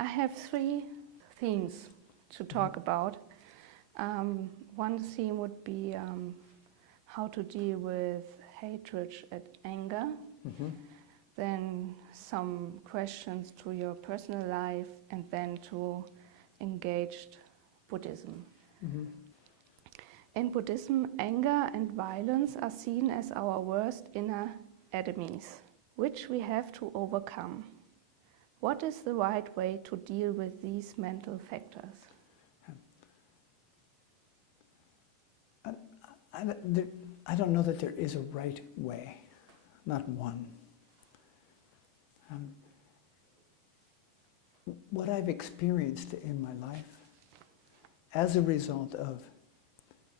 I have three themes to talk about. One theme would be how to deal with hatred and anger. Then some questions to your personal life, and then to engaged Buddhism. In Buddhism, anger and violence are seen as our worst inner enemies, which we have to overcome. What is the right way to deal with these mental factors? I don't know that there is a right way, not one. What I've experienced in my life as a result of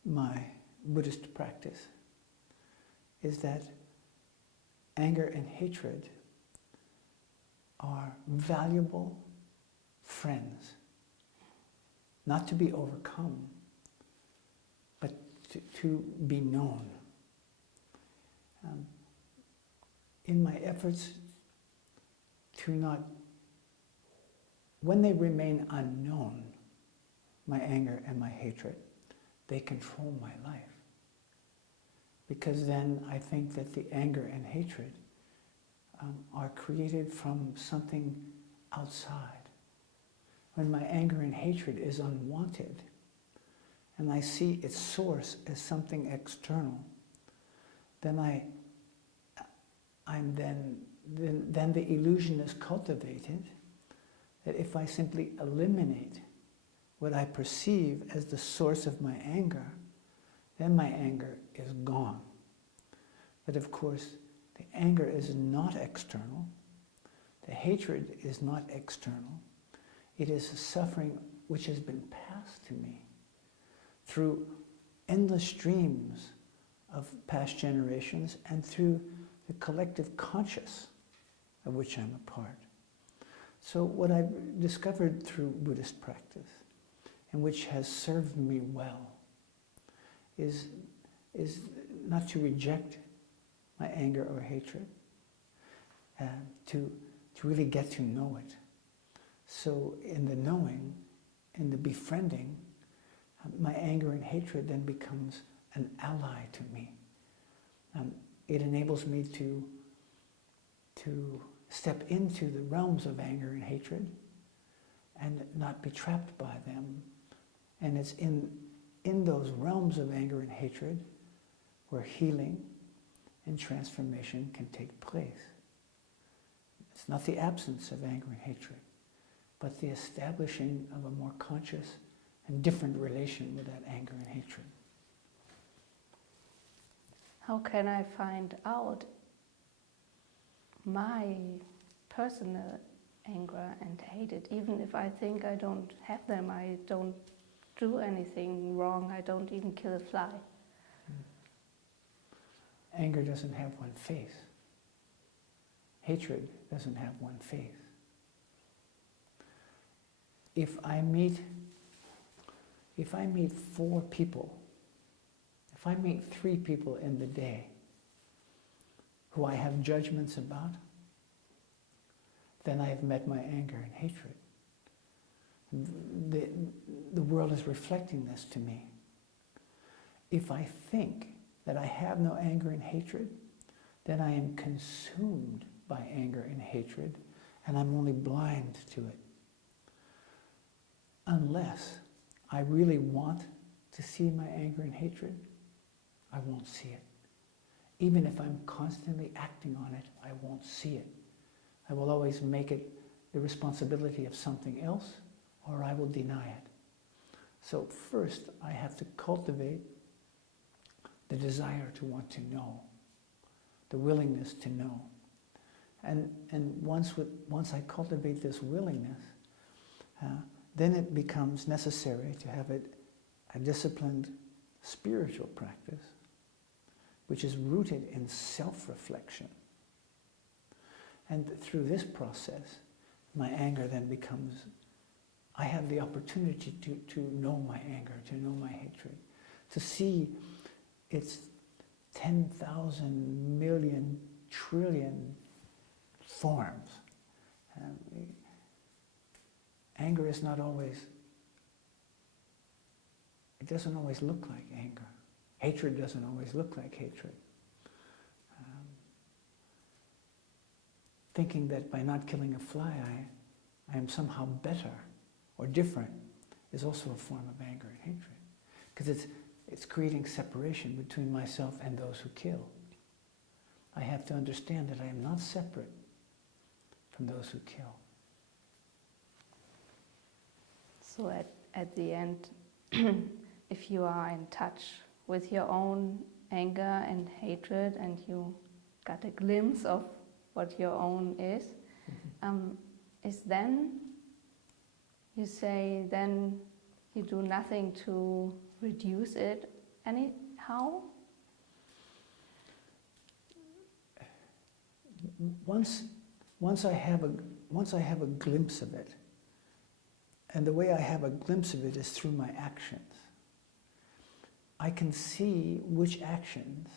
my Buddhist practice is that anger and hatred are valuable friends, not to be overcome, but to be known. In my efforts to not, when they remain unknown, my anger and my hatred, they control my life. Because then I think that the anger and hatred are created from something outside. When my anger and hatred is unwanted, and I see its source as something external, then then the illusion is cultivated that if I simply eliminate what I perceive as the source of my anger, then my anger is gone. But of course, the anger is not external. The hatred is not external. It is a suffering which has been passed to me through endless streams of past generations and through the collective conscious of which I'm a part. So what I've discovered through Buddhist practice, and which has served me well, is not to reject my anger or hatred, to really get to know it. So in the knowing, in the befriending, my anger and hatred then becomes an ally to me. It enables me to step into the realms of anger and hatred and not be trapped by them. And it's in those realms of anger and hatred where healing and transformation can take place. It's not the absence of anger and hatred, but the establishing of a more conscious and different relation with that anger and hatred. How can I find out my personal anger and hatred? Even if I think I don't have them, I don't do anything wrong, I don't even kill a fly. Anger doesn't have one face. Hatred doesn't have one face. If I meet 4 people, if I meet 3 people in the day who I have judgments about, then I have met my anger and hatred. The world is reflecting this to me. If I think that I have no anger and hatred, then I am consumed by anger and hatred, and I'm only blind to it. Unless I really want to see my anger and hatred, I won't see it. Even if I'm constantly acting on it, I won't see it. I will always make it the responsibility of something else, or I will deny it. So first, I have to cultivate the desire to want to know, the willingness to know. And once I cultivate this willingness, then it becomes necessary to have a disciplined spiritual practice, which is rooted in self-reflection. And through this process, my anger then becomes, I have the opportunity to know my anger, to know my hatred, to see its 10,000 million trillion forms. anger is not always, it doesn't always look like anger. Hatred doesn't always look like hatred. Thinking that by not killing a fly, I am somehow better or different is also a form of anger and hatred. Because it's creating separation between myself and those who kill. I have to understand that I am not separate from those who kill. So at the end, if you are in touch with your own anger and hatred and you got a glimpse of what your own is then, you say, then you do nothing to reduce it anyhow? Once I have a glimpse of it, and the way I have a glimpse of it is through my actions, I can see which actions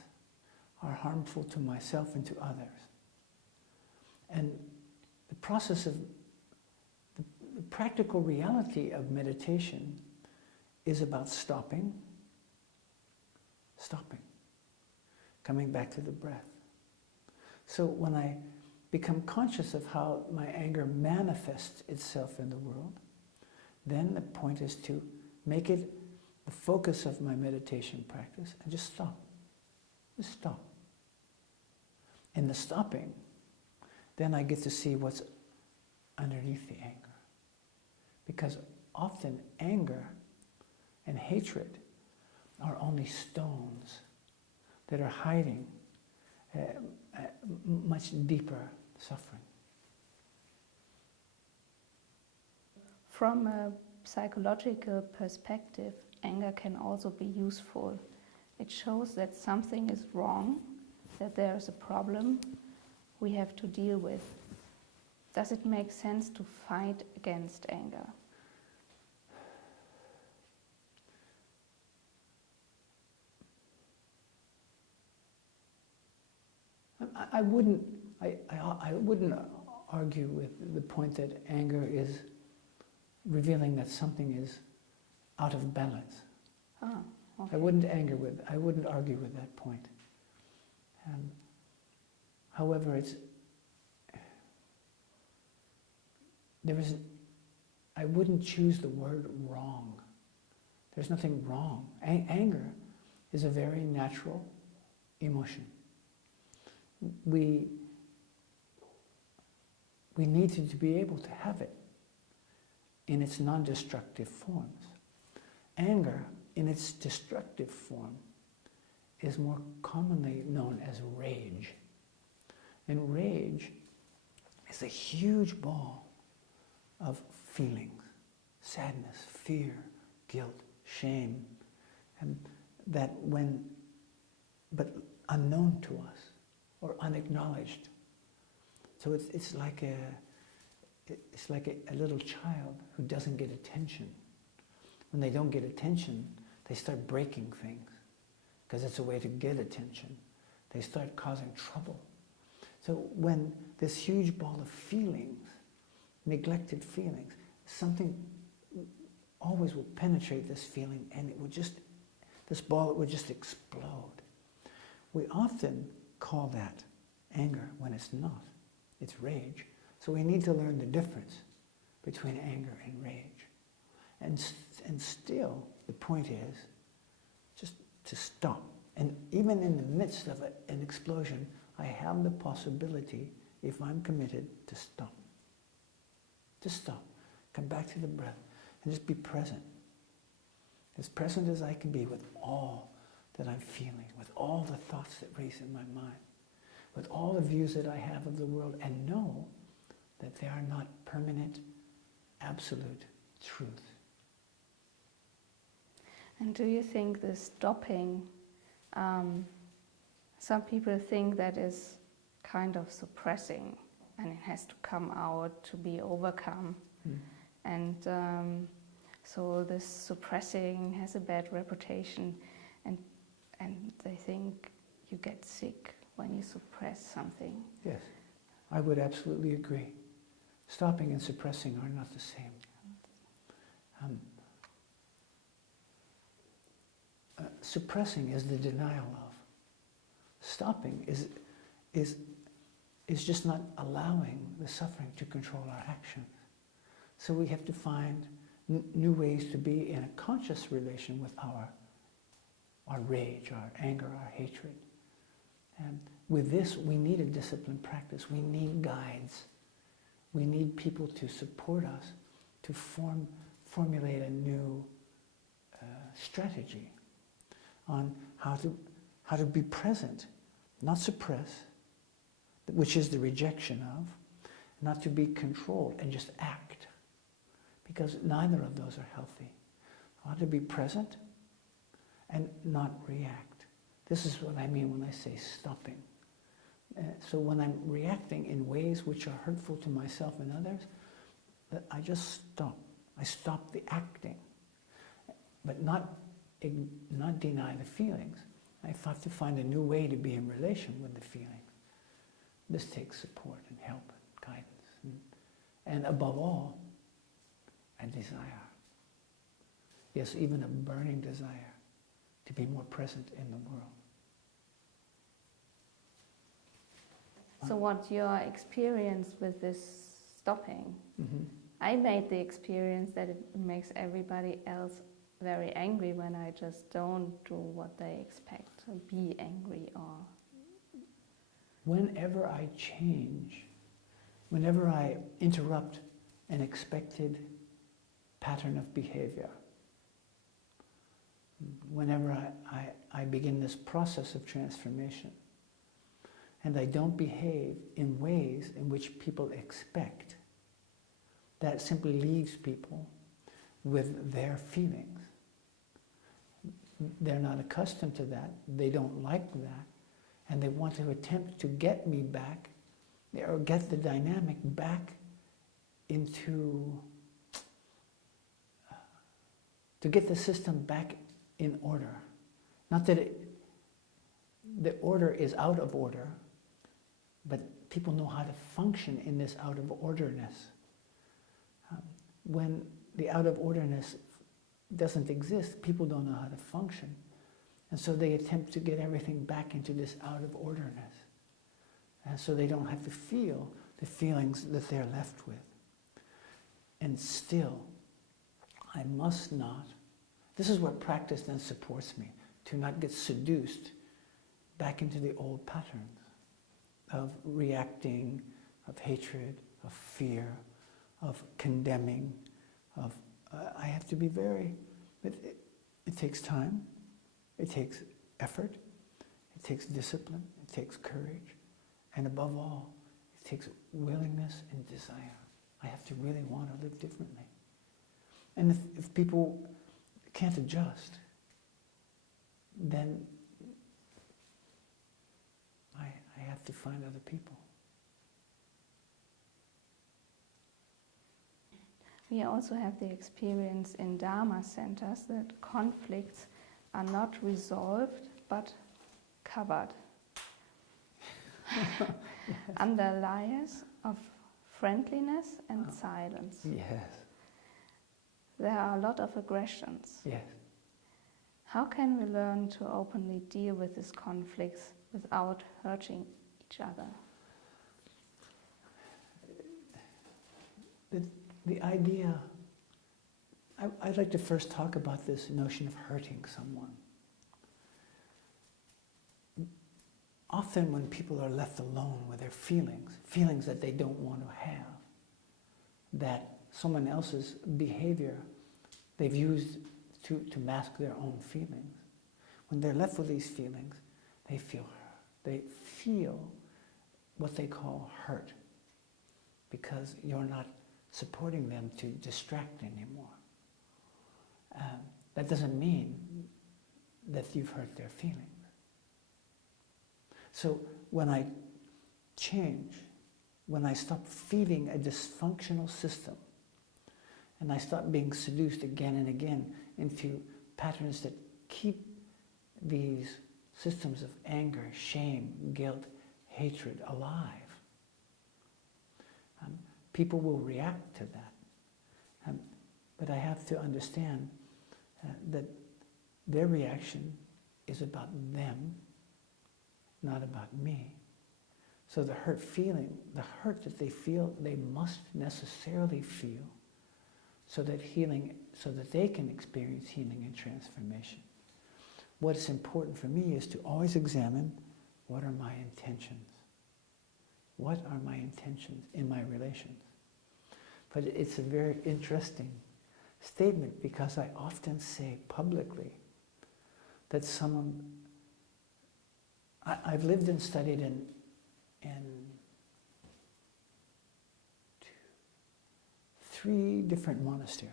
are harmful to myself and to others. And the process of the practical reality of meditation is about stopping, coming back to the breath. So when I become conscious of how my anger manifests itself in the world, then the point is to make it the focus of my meditation practice and just stop. Just stop. In the stopping, then I get to see what's underneath the anger. Because often anger and hatred are only stones that are hiding much deeper suffering. From a psychological perspective, anger can also be useful. It shows that something is wrong, that there is a problem we have to deal with. Does it make sense to fight against anger? I wouldn't argue with the point that anger is revealing that something is out of balance. Ah, okay. I wouldn't argue with that point. However, I wouldn't choose the word wrong. There's nothing wrong. Anger is a very natural emotion. We need to be able to have it in its non-destructive forms. Anger, in its destructive form, is more commonly known as rage. And rage is a huge ball of feelings: sadness, fear, guilt, shame, and but unknown to us or unacknowledged. So it's like a little child who doesn't get attention. When they don't get attention, they start breaking things because it's a way to get attention. They start causing trouble. So when this huge ball of feelings, neglected feelings, something always will penetrate this feeling and this ball would just explode. We often call that anger when it's not. It's rage. So we need to learn the difference between anger and rage. And still, the point is just to stop. And even in the midst of an explosion, I have the possibility, if I'm committed, to stop. Just stop. Come back to the breath and just be present. As present as I can be with all that I'm feeling, with all the thoughts that race in my mind, with all the views that I have of the world, and know that they are not permanent, absolute truth. And do you think the stopping, some people think that is kind of suppressing and it has to come out to be overcome. And so this suppressing has a bad reputation, and they think you get sick when you suppress something. Yes, I would absolutely agree. Stopping and suppressing are not the same. Suppressing is the denial of. Stopping is just not allowing the suffering to control our actions. So we have to find new ways to be in a conscious relation with our rage, our anger, our hatred. And with this, we need a disciplined practice. We need guides. We need people to support us to formulate a new strategy on how to be present, not suppress, which is the rejection of, not to be controlled and just act, because neither of those are healthy. How to be present and not react. This is what I mean when I say stopping. So when I'm reacting in ways which are hurtful to myself and others, I just stop. I stop the acting, but not deny the feelings. I have to find a new way to be in relation with the feelings. This takes support and help and guidance. And above all, a desire. Yes, even a burning desire to be more present in the world. So what's your experience with this stopping? Mm-hmm. I made the experience that it makes everybody else very angry when I just don't do what they expect, or be angry or... Whenever I change, whenever I interrupt an expected pattern of behavior, whenever I begin this process of transformation, and I don't behave in ways in which people expect, that simply leaves people with their feelings. They're not accustomed to that, they don't like that, and they want to attempt to get me back, or get the dynamic back into, to get the system back in order. Not that the order is out of order, but people know how to function in this out of orderness. When the out of orderness doesn't exist, people don't know how to function. And so they attempt to get everything back into this out of orderness. And so they don't have to feel the feelings that they're left with. And still, I must not, this is what practice then supports me, to not get seduced back into the old patterns of reacting, of hatred, of fear, of condemning, of, I have to be very, but it takes time, it takes effort, it takes discipline, it takes courage, and above all, it takes willingness and desire. I have to really want to live differently. And if people can't adjust, then I have to find other people. We also have the experience in Dharma centers that conflicts are not resolved but covered under layers of friendliness and silence. Yes. There are a lot of aggressions. Yes. How can we learn to openly deal with these conflicts without hurting each other? The idea, I'd like to first talk about this notion of hurting someone. Often when people are left alone with their feelings that they don't want to have, that someone else's behavior they've used to mask their own feelings. When they're left with these feelings, they feel what they call hurt, because you're not supporting them to distract anymore. That doesn't mean that you've hurt their feelings. So when I change, when I stop feeding a dysfunctional system, and I stop being seduced again and again into patterns that keep these systems of anger, shame, guilt, hatred alive, people will react to that. But but I have to understand that their reaction is about them, not about me. So the hurt feeling, the hurt that they feel, they must necessarily feel so that they can experience healing and transformation. What's important for me is to always examine, what are my intentions? What are my intentions in my relations? But it's a very interesting statement, because I often say publicly that I've lived and studied in 3 different monasteries,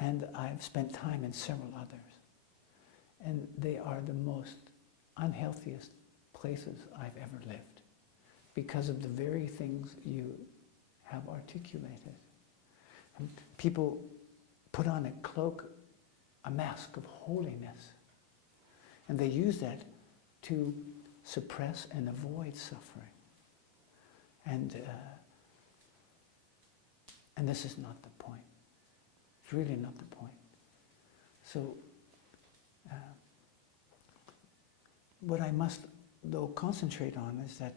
and I've spent time in several others, and they are the most unhealthiest places I've ever lived because of the very things you have articulated. And people put on a cloak, a mask of holiness, and they use that to suppress and avoid suffering. And this is not the point. It's really not the point. So, what I must, though, concentrate on is that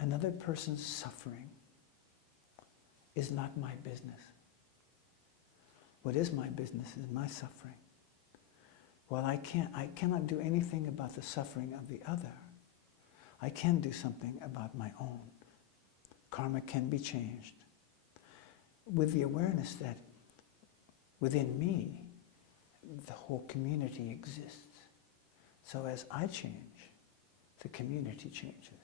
another person's suffering is not my business. What is my business is my suffering. While I cannot do anything about the suffering of the other, I can do something about my own. Karma can be changed with the awareness that within me, the whole community exists. So as I change, the community changes.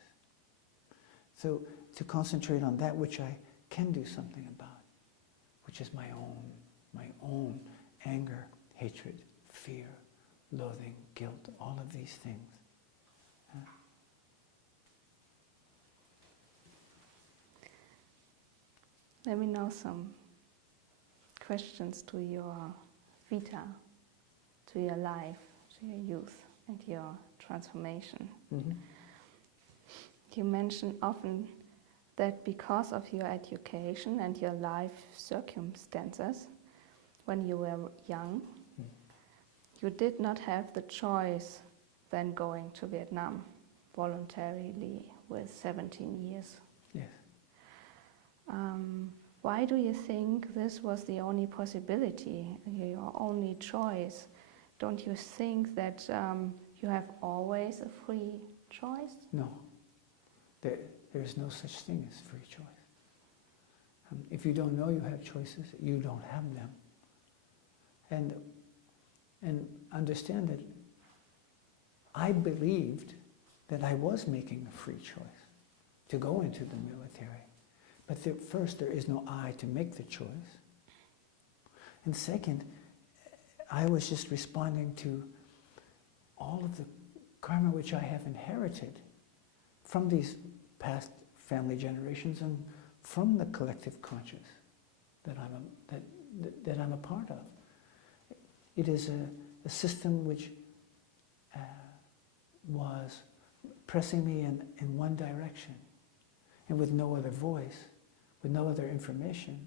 So to concentrate on that which I can do something about, which is my own anger, hatred, fear, loathing, guilt, all of these things. Let me know some questions to your vita, to your life, to your youth, and your transformation. Mm-hmm. You mention often that because of your education and your life circumstances, when you were young, you did not have the choice then going to Vietnam voluntarily with 17 years. Yes. Why do you think this was the only possibility, your only choice? Don't you think that you have always a free choice? No. There is no such thing as free choice. If you don't know you have choices, you don't have them. And understand that I believed that I was making a free choice to go into the military. But first, there is no I to make the choice. And second, I was just responding to all of the karma which I have inherited from these past family generations and from the collective conscious that I'm a part of. It is a system which was pressing me in one direction, and with no other voice, with no other information.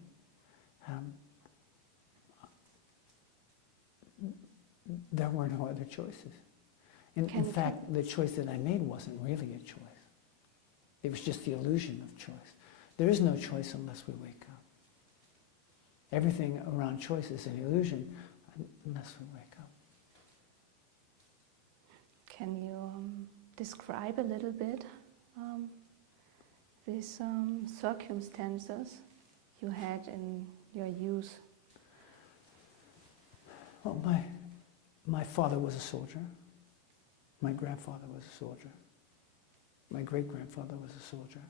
There were no other choices. In fact, the choice that I made wasn't really a choice. It was just the illusion of choice. There is no choice unless we wake up. Everything around choice is an illusion unless we wake up. Can you describe a little bit these circumstances you had in your youth? Well, my father was a soldier. My grandfather was a soldier. My great-grandfather was a soldier.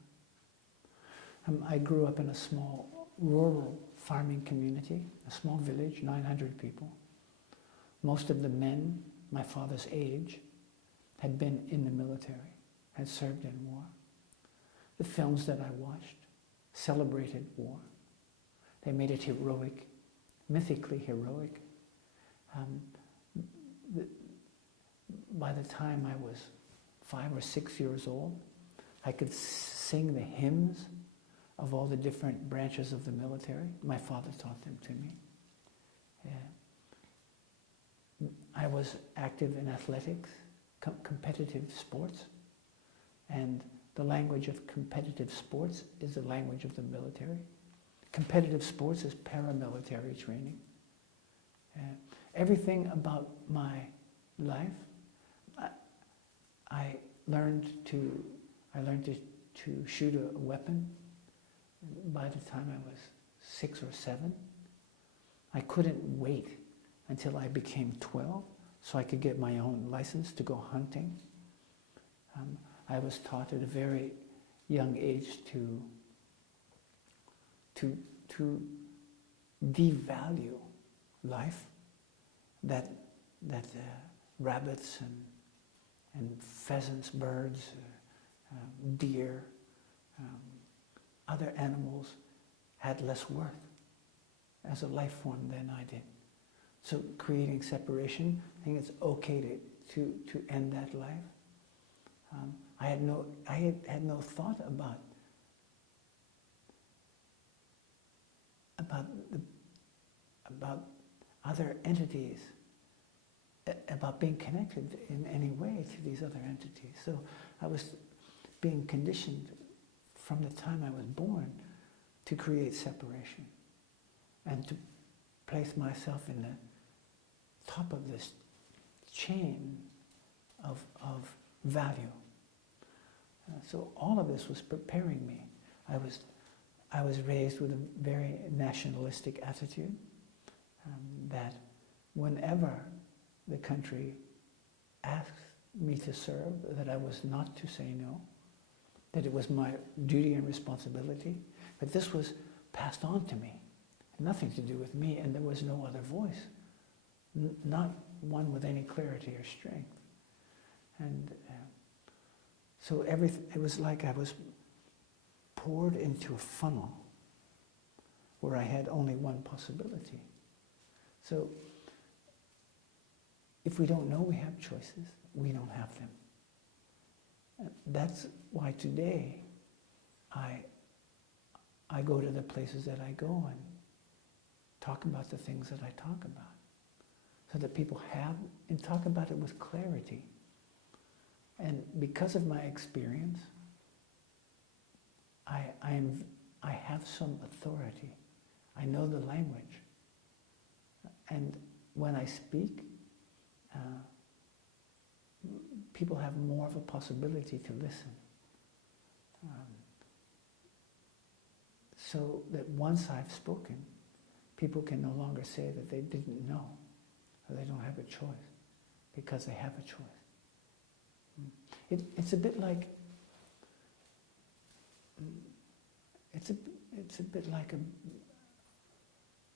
I grew up in a small rural farming community, a small village, 900 people. Most of the men my father's age had been in the military, had served in war. The films that I watched celebrated war. They made it heroic, mythically heroic. By the time I was 5 or 6 years old, I could sing the hymns of all the different branches of the military. My father taught them to me. I was active in athletics, competitive sports, and the language of competitive sports is the language of the military. Competitive sports is paramilitary training. Everything about my life, I learned to shoot a weapon by the time I was 6 or 7. I couldn't wait until I became 12 so I could get my own license to go hunting. I was taught at a very young age to devalue life, that rabbits and pheasants, birds, deer, other animals had less worth as a life form than I did. So creating separation, I think it's okay to end that life. I had no thought about other entities, about being connected in any way to these other entities. So I was being conditioned from the time I was born to create separation and to place myself in the top of this chain of value. So all of this was preparing me. I was raised with a very nationalistic attitude, that whenever the country asked me to serve, that I was not to say no, that it was my duty and responsibility. But this was passed on to me, nothing to do with me, and there was no other voice, not one with any clarity or strength. And so it was like I was poured into a funnel where I had only one possibility. So if we don't know we have choices, we don't have them. That's why today I go to the places that I go and talk about the things that I talk about, so that people have, and talk about it with clarity. And because of my experience, I have some authority. I know the language. And when I speak, people have more of a possibility to listen. So that once I've spoken, people can no longer say that they didn't know, or they don't have a choice, because they have a choice. It's a bit like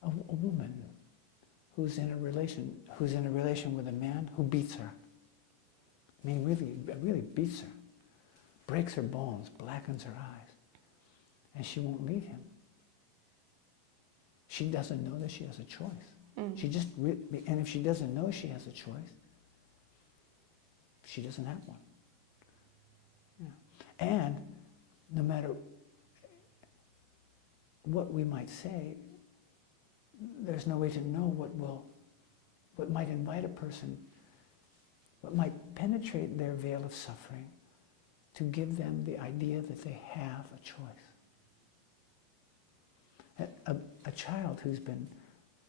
a woman who's in a relation with a man who beats her. I mean, really beats her, breaks her bones, blackens her eyes, and she won't leave him. She doesn't know that she has a choice. She just and if she doesn't know she has a choice, she doesn't have one. Yeah. And no matter what we might say, there's no way to know what might invite a person, what might penetrate their veil of suffering to give them the idea that they have a choice. A child who's been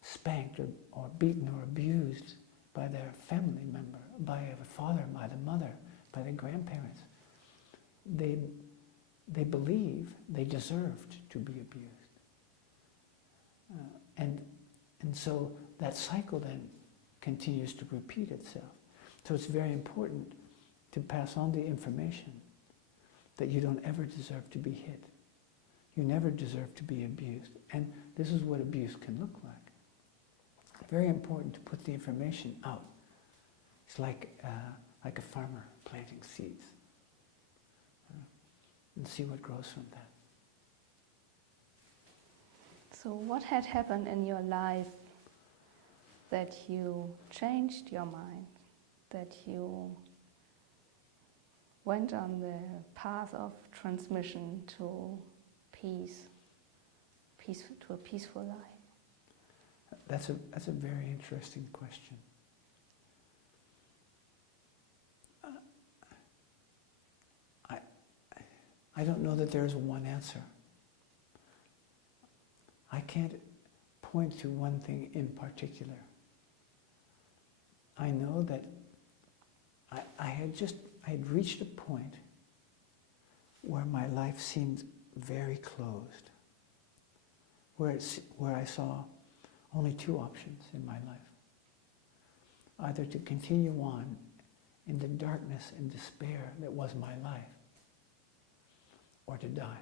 spanked or beaten or abused by their family member, by a father, by the mother, by the grandparents, they believe they deserved to be abused. And so that cycle then continues to repeat itself. So it's very important to pass on the information that you don't ever deserve to be hit. You never deserve to be abused. And this is what abuse can look like. Very important to put the information out. It's like a farmer planting seeds. And see what grows from that. So what had happened in your life that you changed your mind, that you went on the path of transmission to peace, to a peaceful life? That's a very interesting question. I don't know that there's one answer. I can't point to one thing in particular. I know that I had reached a point where my life seemed very closed, where I saw only two options in my life. Either to continue on in the darkness and despair that was my life, or to die.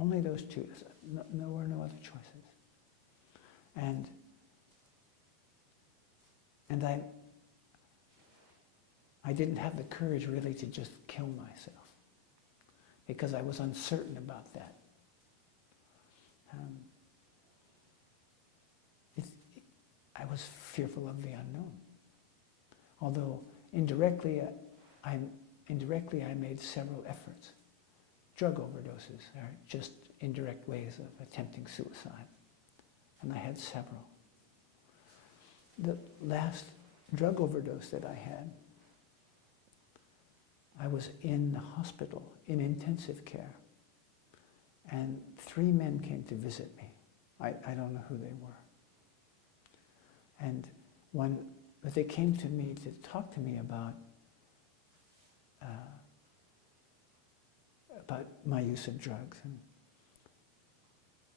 Only those two. There were no other choices. And I didn't have the courage really to just kill myself, because I was uncertain about that. I was fearful of the unknown. Although indirectly I made several efforts. Drug overdoses are just indirect ways of attempting suicide. And I had several. The last drug overdose that I had, I was in the hospital in intensive care. And 3 men came to visit me. I don't know who they were. But they came to me to talk to me about my use of drugs,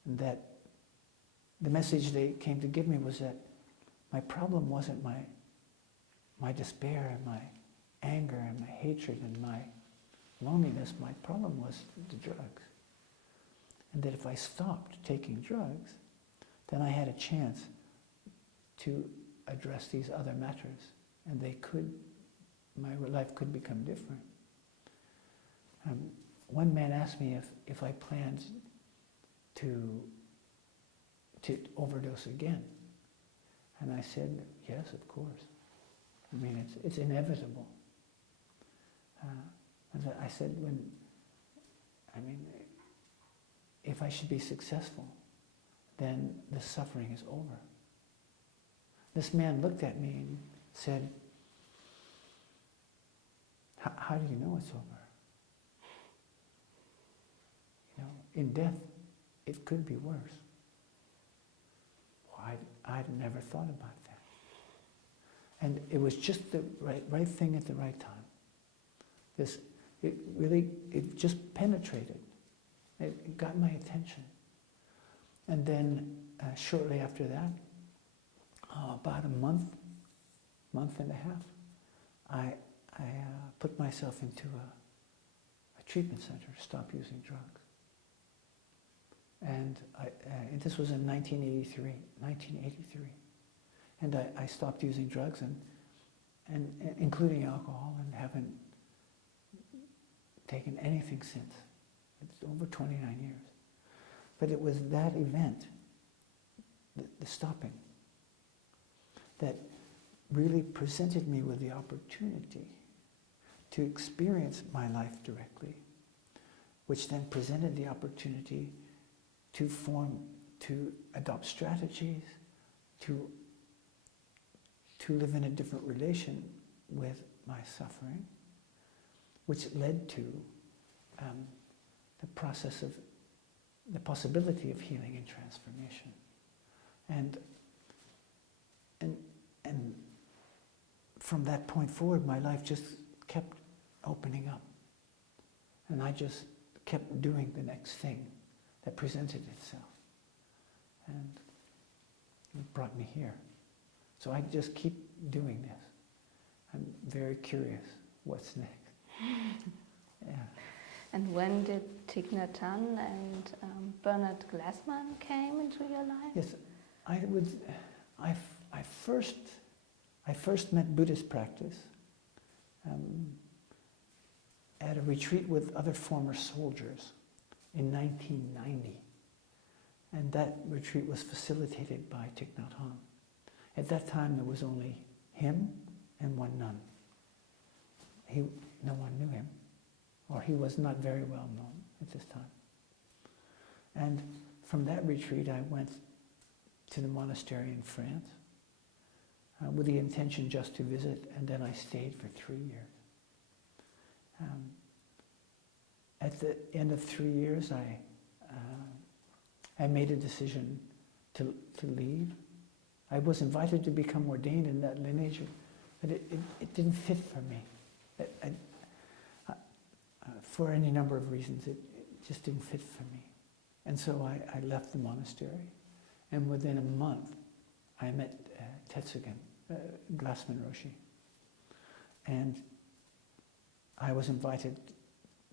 and that the message they came to give me was that my problem wasn't my despair and my anger and my hatred and my loneliness. My problem was the drugs, and that if I stopped taking drugs, then I had a chance to address these other matters, and my life could become different. One man asked me if I planned to overdose again, and I said, yes, of course. I mean, it's inevitable. And I said, if I should be successful, then the suffering is over. This man looked at me and said, how do you know it's over? In death, it could be worse. Well, I'd never thought about that. And it was just the right thing at the right time. It just penetrated. It got my attention. And then shortly after that, about a month and a half, I put myself into a treatment center to stop using drugs. And this was in 1983. And I stopped using drugs, and including alcohol, and haven't taken anything since. It's over 29 years. But it was that event, the stopping, that really presented me with the opportunity to experience my life directly, which then presented the opportunity to adopt strategies, to live in a different relation with my suffering, which led to the process of the possibility of healing and transformation. And from that point forward, my life just kept opening up. And I just kept doing the next thing that presented itself. And it brought me here. So I just keep doing this. I'm very curious what's next. Yeah. And when did Thich Nhat Hanh and Bernard Glassman came into your life? Yes, I first met Buddhist practice at a retreat with other former soldiers in 1990. And that retreat was facilitated by Thich Nhat Hanh. At that time, there was only him and one nun. No one knew him, or he was not very well known. at this time. And from that retreat, I went to the monastery in France with the intention just to visit, and then I stayed for 3 years. At the end of 3 years, I made a decision to leave. I was invited to become ordained in that lineage, but it didn't fit for me. For any number of reasons, it just didn't fit for me. And so I left the monastery, and within a month, I met Tetsugen, Glassman Roshi. And I was invited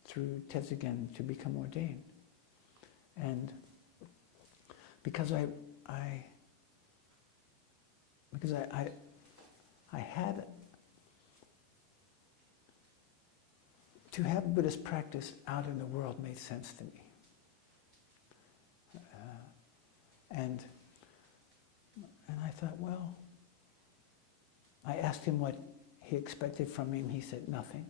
through Tetsugen to become ordained. And because I had to have Buddhist practice out in the world made sense to me. And I thought, well, I asked him what he expected from me, and he said, nothing.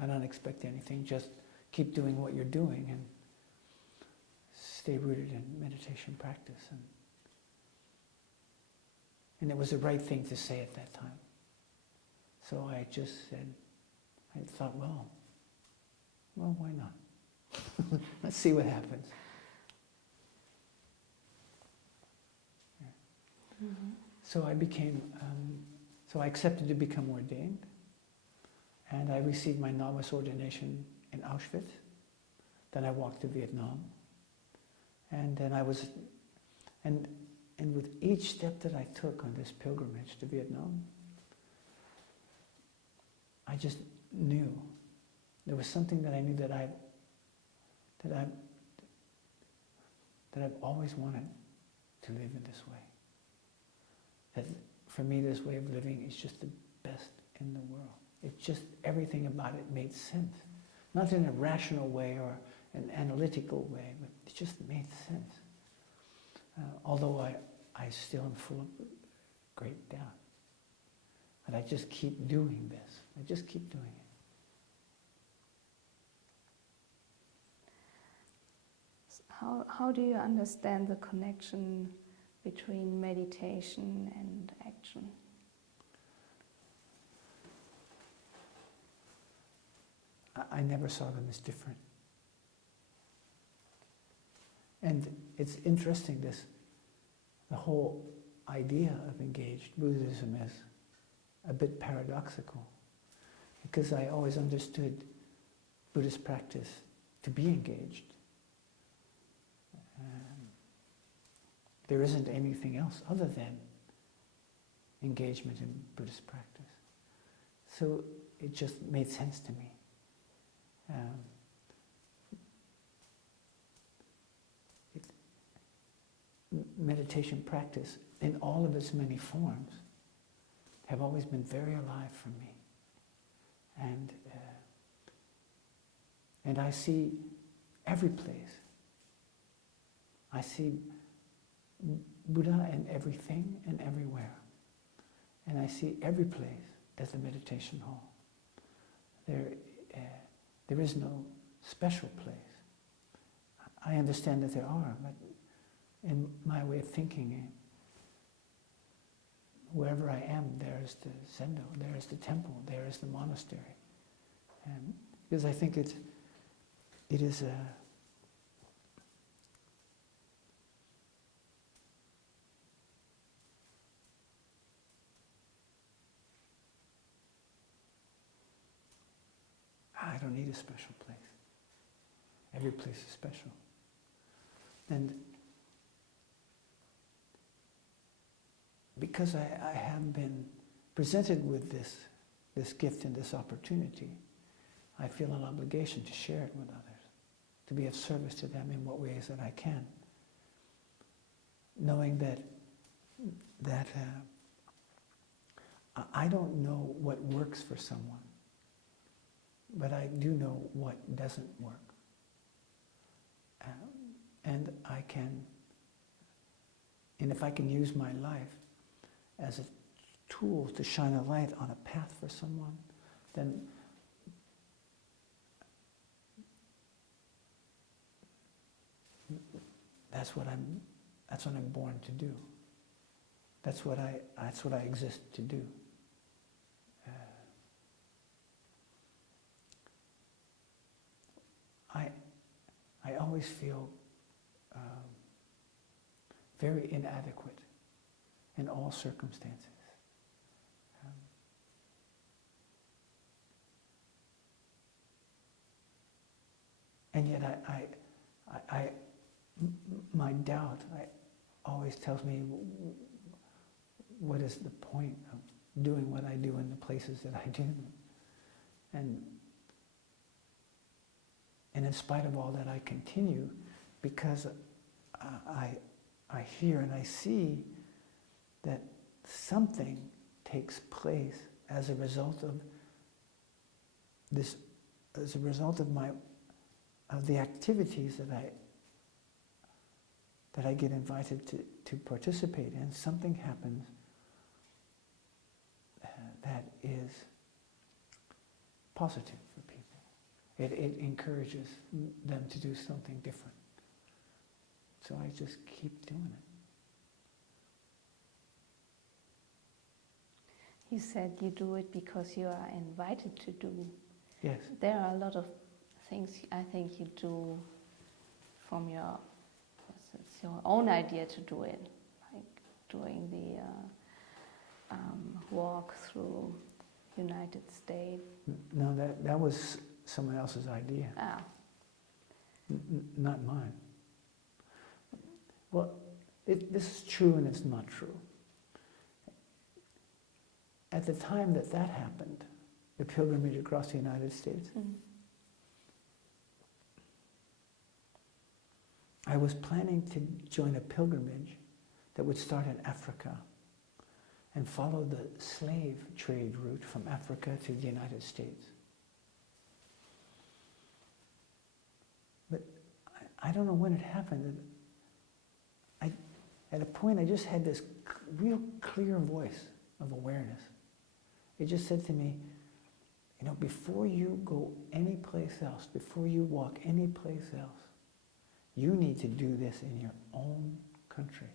I don't expect anything, just keep doing what you're doing and stay rooted in meditation practice. And it was the right thing to say at that time. So I just said, I thought, well, why not? Let's see what happens. Mm-hmm. So I accepted to become ordained, and I received my novice ordination in Auschwitz. Then I walked to Vietnam, and then and with each step that I took on this pilgrimage to Vietnam, I just knew there was something that I knew that I've always wanted to live in this way. That for me, this way of living is just the best in the world. It just, everything about it made sense. Not in a rational way or an analytical way, but it just made sense. Although I still am full of great doubt. But I just keep doing this. I just keep doing it. How do you understand the connection between meditation and action? I never saw them as different. And it's interesting, the whole idea of engaged Buddhism is a bit paradoxical, because I always understood Buddhist practice to be engaged. There isn't anything else other than engagement in Buddhist practice. So it just made sense to me. Meditation practice, in all of its many forms, have always been very alive for me. And I see every place. I see Buddha in everything and everywhere. And I see every place as a meditation hall. There is no special place. I understand that there are, but in my way of thinking, wherever I am, there is the zendo, there is the temple, there is the monastery. Because I think it is a I don't need a special place. Every place is special. And because I have been presented with this gift and this opportunity, I feel an obligation to share it with others, to be of service to them in what ways that I can, knowing that I don't know what works for someone, but I do know what doesn't work. And if I can use my life as a tool to shine a light on a path for someone, then that's what I'm born to do. That's what I exist to do. I always feel very inadequate in all circumstances. And yet my doubt always tells me, what is the point of doing what I do in the places that I do? And in spite of all that, I continue because I hear and I see that something takes place as a result of this, as a result of the activities that I get invited to participate in. Something happens that is positive for people. It encourages them to do something different. So I just keep doing it. You said you do it because you are invited to do. Yes. There are a lot of things I think you do from your own idea to do it, like doing the walk through United States. No, that was someone else's idea. Ah. Not mine. Well, this is true and it's not true. At the time that happened, the pilgrimage across the United States, I was planning to join a pilgrimage that would start in Africa and follow the slave trade route from Africa to the United States. But I don't know when it happened. At a point, I just had this real clear voice of awareness. It just said to me, you know, before you go anyplace else, before you walk anyplace else, you need to do this in your own country.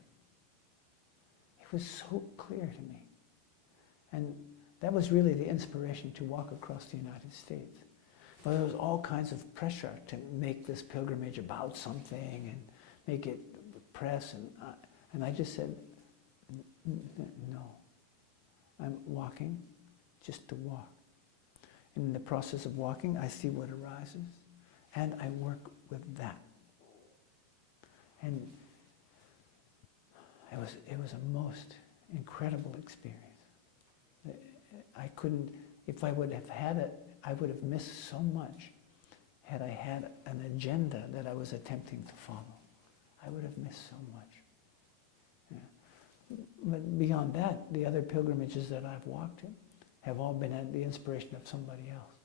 It was so clear to me. And that was really the inspiration to walk across the United States. But there was all kinds of pressure to make this pilgrimage about something and make it press. And I just said, no. I'm walking just to walk. In the process of walking, I see what arises, and I work with that. And it was a most incredible experience. I couldn't, if I would have had it, I would have missed so much had I had an agenda that I was attempting to follow. I would have missed so much. Yeah. But beyond that, the other pilgrimages that I've walked in have all been at the inspiration of somebody else.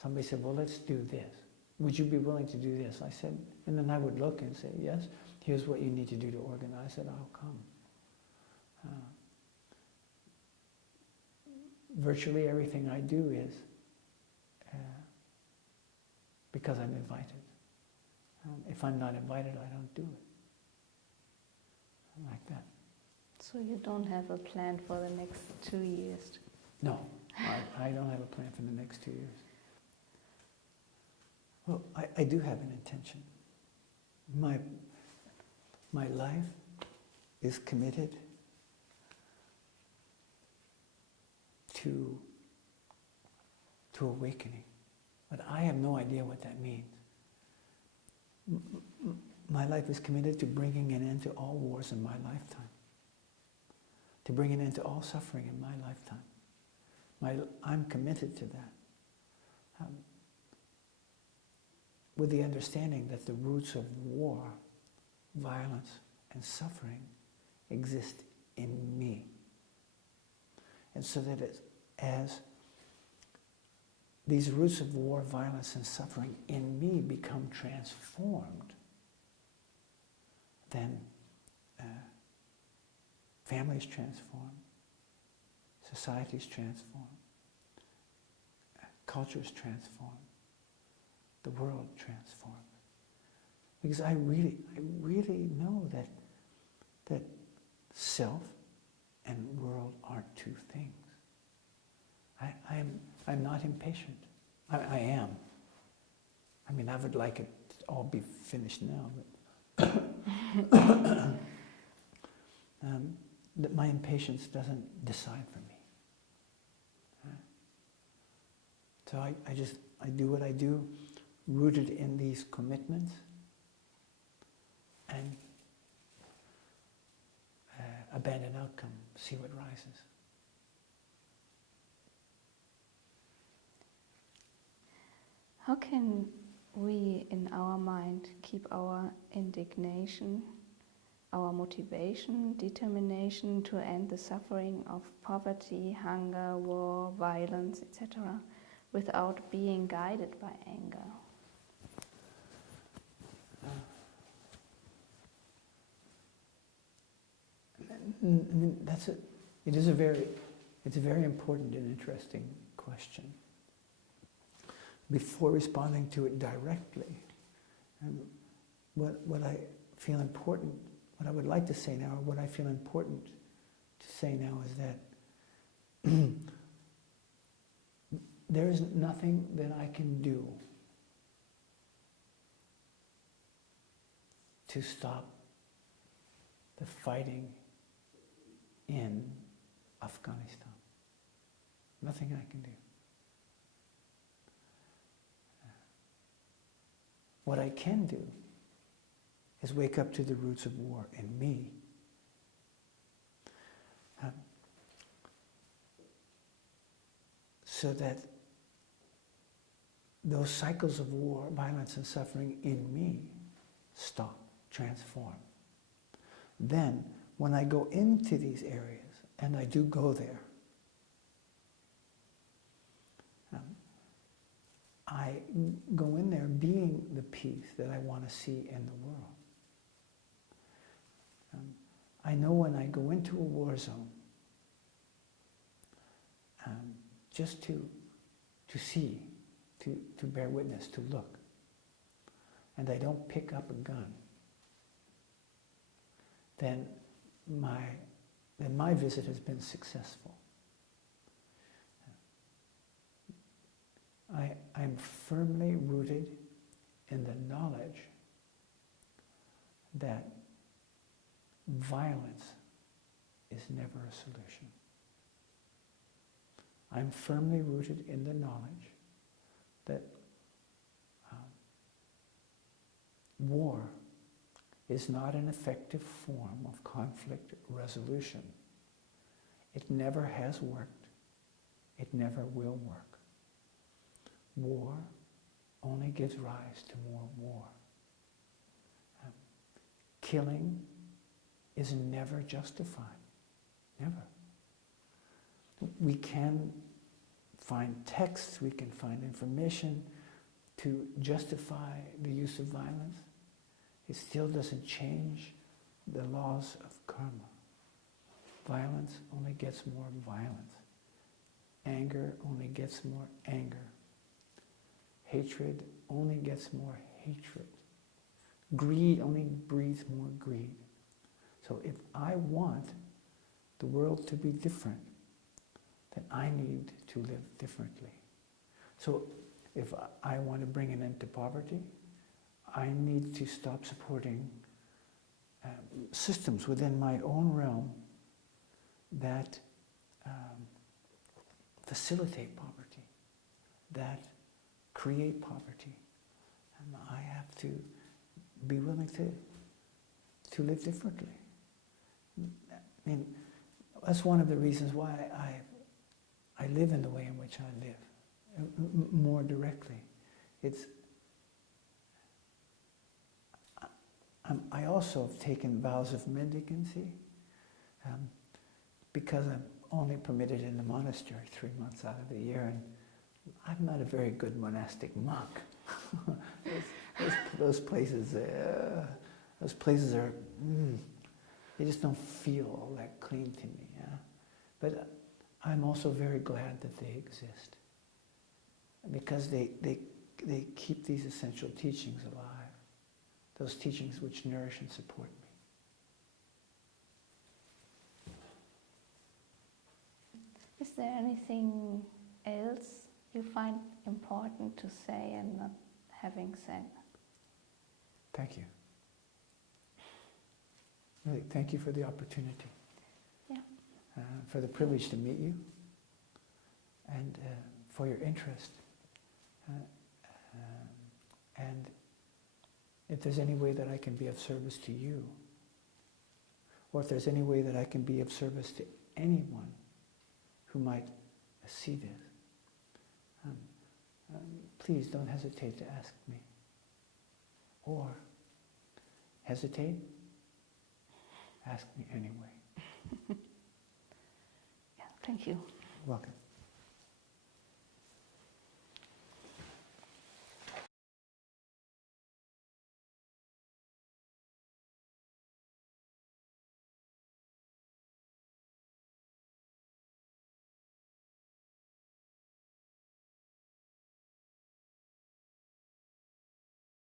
Somebody said, well, let's do this. Would you be willing to do this? I said, and then I would look and say, yes, here's what you need to do to organize it, I'll come. Virtually everything I do is because I'm invited. If I'm not invited, I don't do it. Like that. So you don't have a plan for the next 2 years? No, I don't have a plan for the next 2 years. Well, I do have an intention. My life is committed to awakening. But I have no idea what that means. My life is committed to bringing an end to all wars in my lifetime. To bring an end to all suffering in my lifetime. I'm committed to that. With the understanding that the roots of war, violence, and suffering exist in me. And so that as these roots of war, violence, and suffering in me become transformed, then families transform, societies transform, cultures transform, the world transforms. Because I really self and world aren't two things. I'm not impatient. I am. I mean, I would like it to all be finished now, but that my impatience doesn't decide for me. So I do what I do, rooted in these commitments, and abandon outcome, see what rises. How can we, in our mind, keep our indignation, our motivation, determination to end the suffering of poverty, hunger, war, violence, etc., without being guided by anger? I mean, it's a very important and interesting question. Before responding to it directly, what I feel important, what I would like to say now, or what I feel important to say now is that there is nothing that I can do to stop the fighting in Afghanistan. Nothing I can do. What I can do is wake up to the roots of war in me. So that those cycles of war, violence and suffering in me stop, transform. Then, when I go into these areas, and I do go there, I go in there being the peace that I want to see in the world. I know when I go into a war zone, just to see, to bear witness, to look, and I don't pick up a gun, then my visit has been successful. I'm firmly rooted in the knowledge that violence is never a solution. I'm firmly rooted in the knowledge that war is not an effective form of conflict resolution. It never has worked. It never will work. War only gives rise to more war. Killing is never justified. Never. We can find texts, we can find information to justify the use of violence. It still doesn't change the laws of karma. Violence only gets more violence. Anger only gets more anger. Hatred only gets more hatred. Greed only breeds more greed. So if I want the world to be different, then I need to live differently. So if I want to bring an end to poverty, I need to stop supporting systems within my own realm that facilitate poverty, that create poverty. And I have to be willing to live differently. I mean, that's one of the reasons why I live in the way in which I live, more directly. I also have taken vows of mendicancy because I'm only permitted in the monastery 3 months out of the year, and I'm not a very good monastic monk. those places are, they just don't feel all that clean to me. Yeah? But I'm also very glad that they exist, because they keep these essential teachings alive, those teachings which nourish and support me. Is there anything else you find important to say and not having said? Thank you. Really, thank you for the opportunity. Yeah. For the privilege to meet you, and for your interest. And if there's any way that I can be of service to you, or if there's any way that I can be of service to anyone who might see this, please don't hesitate to ask me. Or hesitate, ask me anyway. Yeah, thank you. Welcome.